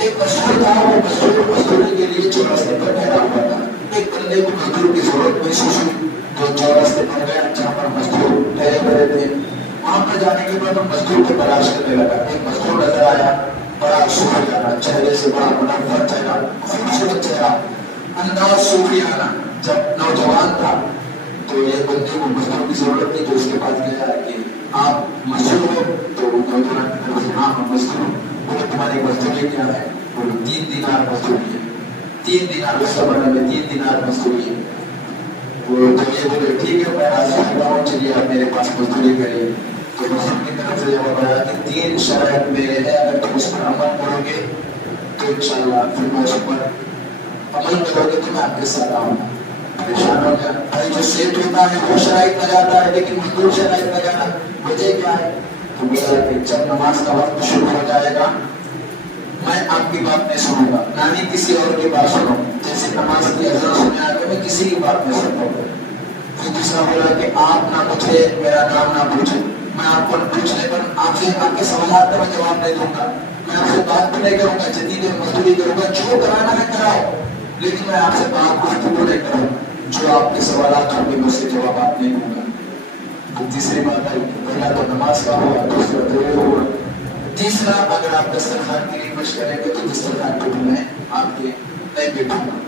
ایک مزدور تھا، وہ مزدور مزدوری کے لیے چوراستے پر ٹھہرا ہوا تھا. ایک بندے کو مزدور کی ضرورت محسوس ہوئی تو چوراستے پر گیا جہاں پر مزدور ٹھہرے ہوئے تھے. وہاں پر جانے کے بعد مزدور کو تلاش کرنے لگا. ایک مزدور نظر آیا، بڑا صوفیانہ، چہرے سے بڑا منور چہرہ، خوبصورت چہرہ، انداز صوفیانہ. جب نوجوان تھا تو یہ بندے کو مزدور کی ضرورت تھی تو اس کے پاس گیا کہ آپ مزدور ہو؟ تو وہ نوجوان کی طرف سے ہاں میں مزدور ہوں. بولے تمہاری مزدوری کیا ہے؟ بولے 3 دینار مزدوری ہے. 3 دینار اس زمانے میں 3 دینار مزدوری ہے. وہ تو یہ بولے ٹھیک ہے میں حاضر ہوں، چلیے آپ میرے پاس مزدوری کریے. تو مزدور کی طرف سے جواب آیا کہ 3 شرائط میرے ہیں، اگر تم اس پر عمل کرو گے تو انشاءاللہ پھر میں اس پر عمل کرو گے تو میں آپ کے ساتھ آؤں گا. پریشان ہو گیا. بھائی جو سیٹ ہوتا ہے وہ شرائط لگاتا ہے لیکن مزدور شرائط لگانا وجہ کیا ہے؟ تو بولا کہ جب نماز کا وقت شروع ہو جائے گا میں آپ کی بات نہیں سنوں گا، نہ ہی کسی اور کی بات سنوں. جیسے نماز کی اذان سننے آئے میں کسی کی بات نہیں سنتا ہوں. پھر دوسرا بولا کہ آپ نہ مجھے میرا نام نہ پوچھیں، میں آپ کو پوچھنے پر آپ سے آپ کے سوالات کا میں جواب نہیں دوں گا، میں آپ سے بات بھی نہیں کروں گا، جتنی دیر مزدوری کروں گا جو کرانا ہے کراؤ، لیکن میں آپ سے بات گفتگو نہیں کروں گا. جو آپ کے سوالات ہوں گے میں اس کے جوابات نہیں دوں گا. تیسری بات ہے پہلا تو نماز کا ہوا، دوسرا تو یہ ہوا. تیسرا اگر آپ دسترخوان کی ریکویسٹ کریں گے تو دسترخوان پہ میں آپ کے نہیں بیٹھوں گا.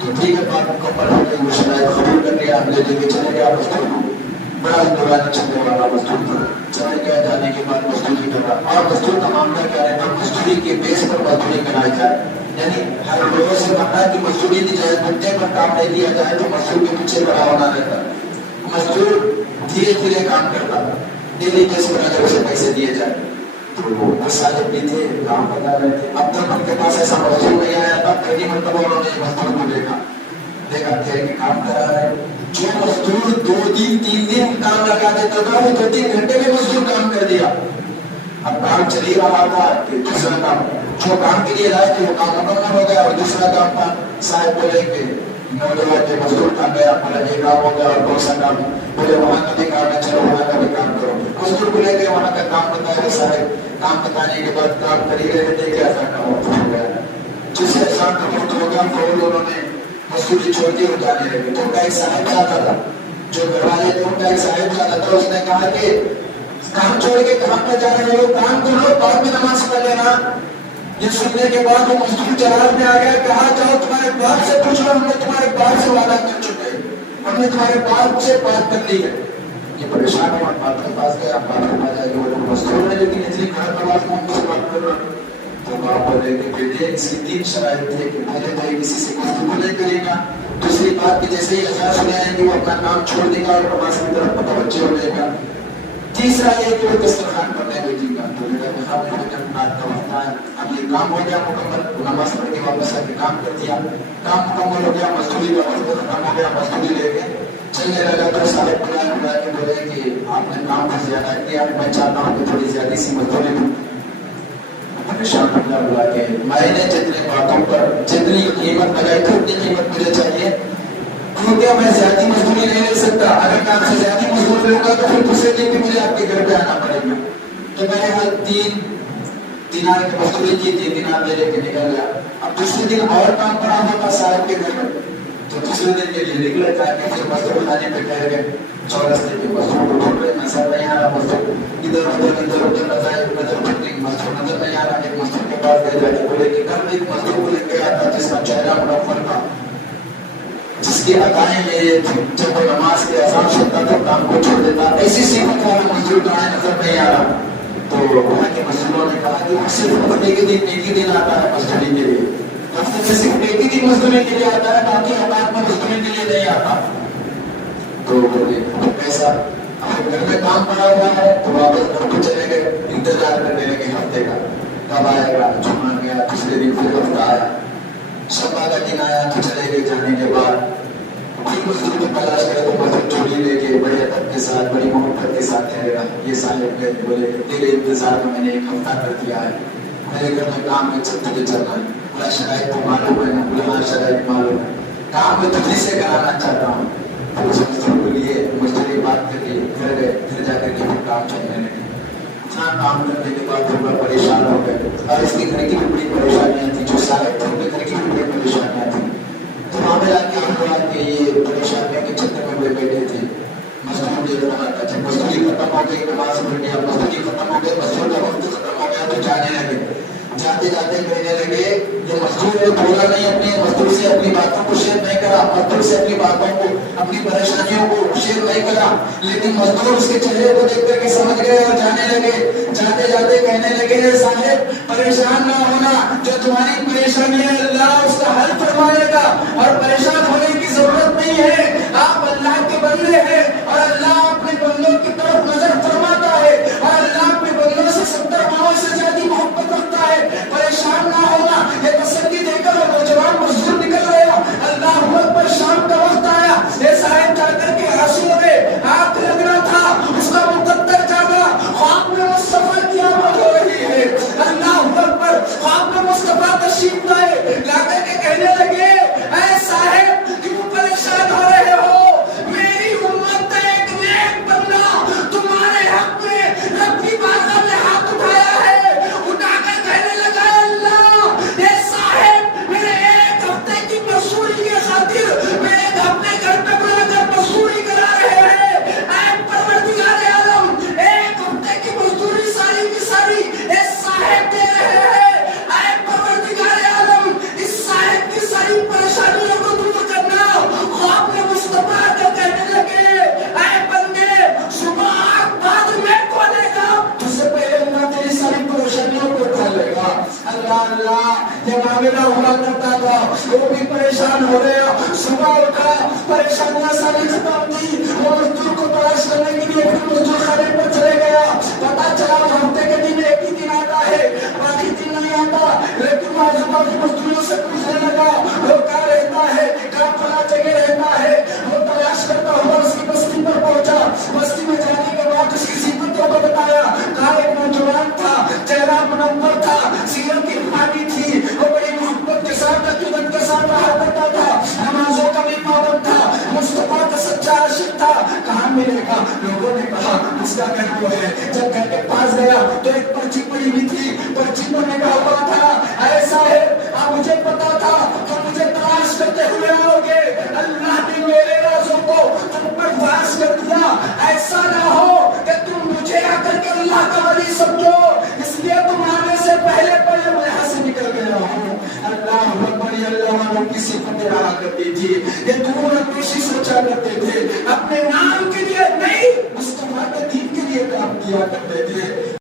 تو ٹھیک ہے بات مکمل ہو گئی. وہ شرائط قبول کر لیا، آپ لے کے چلے گیا مزدور کو. بڑا دورانہ چلنے والا مزدور تھا. چلے گیا، جانے کے بعد مزدوری کر رہا. اور مزدور کا معاملہ کیا رہتا؟ مزدوری کے بیس پر مزدوری کرائی جائے، یعنی ہر لوگوں سے کہا کہ مزدوری دی جائے، گھنٹے پر کام نہیں دیا جائے تو مزدور کے پیچھے کھڑا ہونا رہتا. مزدور دھیرے دھیرے کام کرتا، ڈیلی بیس پر اگر اسے پیسے دیے جائے تو وہ صاحب بھی تھے کام بتا رہے تھے. اب تک ان کے پاس ایسا مزدور نہیں آیا تھا. پہلی مرتبہ انہوں نے مزدور کو دیکھا کہ کام کرا رہا ہے. جو مزدور 2 دن 3 دن کام لگا دیتا تھا وہ 2-3 گھنٹے میں مزدور کام کر دیا. اب کام چل ہی رہا تھا کہ دوسرا کام جو کام کے لیے لائے تھے وہ کام مکمل ہو گیا اور دوسرا کام تھا. صاحب بولے کہ نوجوان کے مزدور کام گیا، بولا یہ کام ہو گیا اور کون سا کام؟ بولے وہاں کا بھی کام ہے، چلو وہاں کا بھی کام کرو. مزدور کو لے کے وہاں کا کام بتایا. صاحب کام بتانے کے بعد کام کر ہی رہے تھے کہ ایسا کام ہو گیا. جس سے ایسا کام ہو گیا فوراً انہوں نے مزدوری چھوڑ کے جانے لگے. تو ان کا ایک صاحب جاتا تھا، جو گھر والے تھے ان کا ایک صاحب جاتا تھا. اس نے کہا کہ کام چھوڑ کے کام پہ جانے والے کام کرو، بعد میں نماز پڑھ لینا. یہ سننے کے بعد وہ مزدور جلال میں آ گیا. کہا جاؤ تمہارے باپ سے پوچھ لو، ہم نے تمہارے باپ سے وعدہ کر چکے، ہم نے تمہارے باپ سے بات کر لی ہے. یہ پریشان ہوا، باپ کے پاس گیا. باپ کے پاس جائے گا وہ لوگ مزدور ہے لیکن اتنی گھر نواز میں سے بات کر رہا. تو باپ بولے کہ بیٹے اس کی 3 شرائط تھے کہ پہلے تو کسی سے گفتگو نہیں کرے گا، دوسری بات کہ جیسے ہی اذان سنے آئیں گے وہ اپنا کام چھوڑ دے گا اور نماز کی طرف متوجہ ہو جائے گا. تیسرا یہ کہ وہ دسترخوان پر نہیں بیٹھے گا. تو بیٹا کہ صاحب نے جب بات کا وقت آیا، اب یہ کام ہو گیا مکمل، نماز پڑھ کے واپس آ کے کام کر دیا. کام مکمل ہو گیا، مزدوری کا وقت ختم ہو گیا. مزدوری لے کے چلنے لگا تو سارے بلا کے بولے کہ آپ نے کام بہت زیادہ کیا، میں چاہتا ہوں کہ تھوڑی زیادہ سی مزدوری دوں. پریشان بلا کے میں نے جتنے باتوں پر جتنی قیمت لگائی تھی اتنی قیمت مجھے چاہیے، کیونکہ میں زیادہ مزدوری نہیں لے سکتا. اگر میں آپ سے زیادہ مزدوری لوں گا تو پھر دوسرے دن بھی مجھے آپ کے گھر پہ آنا پڑے گا. تو میں نے 3 دینار کی مزدوری کی، 3 دینار لے کے نکل گیا. اب دوسرے دن اور کام پڑا ہوتا صاحب کے گھر میں، تو دوسرے دن کے لیے نکلے تاکہ پھر مزدور خانے پہ ٹھہر گئے. چوراستے پہ مزدور کو ڈھونڈ رہے، نظر نہیں آ رہا. مزدور ادھر ادھر نظر پڑتی، مزدور نظر نہیں آ رہا. ایک مزدور کے پاس گئے، جا کے بولے کہ کل ایک مزدور کو لے کے آتا جس کا چہرہ منور تھا، جس کی ادائیں یہ تھی، جب وہ نماز کے اذان سنتا تھا کام کو چھوڑ دیتا. ایسی صفت والا مزدور کہاں نظر نہیں آ رہا. تو وہاں کے مزدوروں نے کہا کہ وہ صرف ہفتے کے دن ایک ہی دن آتا ہے مزدوری کے لیے، ہفتے میں صرف ایک ہی دن مزدوری کے لیے آتا ہے، باقی اوقات میں مزدوری کے لیے نہیں آتا. تو بولے پیسہ گھر میں کام پڑا ہوا ہے تو واپس گھر کو چلے گئے. انتظار کرنے لگے ہفتے کا، کب آئے گا. جمعہ گیا، دوسرے دن پھر ہفتہ آیا، شبہ کا دن آیا تو چلے گئے. جانے کے بعد پھر مزدور کو تلاش کرے تو مزدور چوری لے کے بڑے ادب کے ساتھ بڑی محبت کے ساتھ ٹھہرے گا. یہ صاحب گئے، بولے تیرے انتظار میں نے 1 ہفتہ کر دیا ہے، میرے گھر میں کام میں چلتے چل رہا ہے. بولا شرائط تو معلوم ہے نا؟ بولا ہاں شرائط معلوم ہے، کام میں تجھے سے کرانا چاہتا ہوں. تو اس مزدور کو لیے مزدوری بات کر کے گھر گئے. گھر جا کر کے پھر کام چلنے لگے. اتنا کام کرنے کے بعد وہ پریشان ہو گئے اور اس کے گھر کی بھی بڑی لگے. جاتے جاتے کہنے لگے یہ مزدور نے بولا نہیں, اپنے مزدور سے اپنی باتوں کو شیئر نہیں کرا, مزدور سے اپنی باتوں کو, اپنی پریشانیوں کو شیئر نہیں کرا, لیکن مزدور اس کے چہرے کو دیکھ کر کے سمجھ گئے اور جانے لگے. جاتے جاتے کہنے لگے صاحب پریشان نہ ہونا, جو تمہاری پریشانی ہے اللہ اس کا حل فرمائے گا, اور پریشان ہونے کی ضرورت نہیں ہے, آپ اللہ کے بندے ہیں اور اللہ اپنے بندوں کی طرف نظر فرماتا ہے, اور اللہ اپنے بندوں سے 70 ماؤں سے زیادہ محبت رکھتا ہے. پریشان نہ ہونا. یہ تسلی دے کر نوجوان مزدور نکل گیا. اللہ اکبر, شام کا وقت آیا, یہ صاحب جا کر کے آنسو میں آنکھ لگنا تھا, اس کا مقدر جاگا, خواب میں مصطفیٰ کی آمد ہو رہی ہے. اللہ اکبر, خواب میں مصطفیٰ تشریف لائے, لا کر کے کہنے لگے اے صاحب کیوں پریشان ہو رہے ہو, میری امت ایک نیک بندہ تمہارے حق میں رب کی بارگاہ میں ہاتھ اٹھایا ہے. اٹھا کر کہنے لگا اللہ اے صاحب میرے ایک ہفتے کی مزدوری کے خاطر میرے اپنے گھر پہ بلا کر مزدوری کرا رہے ہیں. اے پروردگار عالم, ایک ہفتے کی مزدوری ساری کی ساری اس صاحب دے رہے ہیں. اے پروردگار عالم, اس صاحب کی ساری پریشانیوں کو دور کرنا. خواب میں مصطفیٰ کا کہنے لگے اے بندے صبح آگ بعد میں کھولے گا, تجھ سے پہلے اللہ تیری ساری پریشانیوں کو اٹھا لے گا. اللہ اللہ, یہ معاملہ ہوا کرتا تھا, وہ بھی پریشان ہو رہا. صبح اٹھا, پریشانیاں ساری ختم تھی, وہ مزدور کو تلاش کرنے کے لیے پھر مزدور خانے پر چلے گیا. پتا چلا ہفتے کے دن ایک ہی دن آتا ہے, باقی دن نہیں آتا. لیکن معذوبہ کی مزدوروں سے پوچھنے لگا وہ کہاں رہتا ہے, کہاں فلاں جگہ رہتا ہے. وہ تلاش کرتا ہوا اس کی بستی پر پہنچا. بستی میں جانے کے بعد اس کی صفتوں کو بتایا. کہا ایک نوجوان تھا, چہرہ منور تھا, سیرت کی پانی تھی, وہ بڑی محبت کے ساتھ عقیدت کے ساتھ رہا کرتا تھا, نمازوں کا بھی پابند تھا, مصطفیٰ کا سچا عاشق تھا. کہاں ملے گا؟ لوگوں نے کہا اس کا گھر وہ ہے. جب گھر کے پاس گیا تو ایک پرچی پڑی ہوئی تھی, پرچی پر لکھا ہوا تھا ایسا ہے مجھے پتا تھا کہ مجھے تلاش کرتے ہوئے آؤ گے, اللہ نے میرے رازوں کو تم پر فاش کر دیا. ایسا نہ ہو کہ تم مجھے آ کر کے اللہ کا ولی سمجھو, اس لیے تم آنے سے پہلے پہلے میں یہاں سے نکل گیا ہوں. اللہ اکبر, اللہ والوں کی صفتیں رہا کرتی تھی. یہ دور اندیشی سوچا کرتے تھے, اپنے نام کے لیے نہیں مصطفیٰ کے دین کے لیے کام کیا کرتے تھے.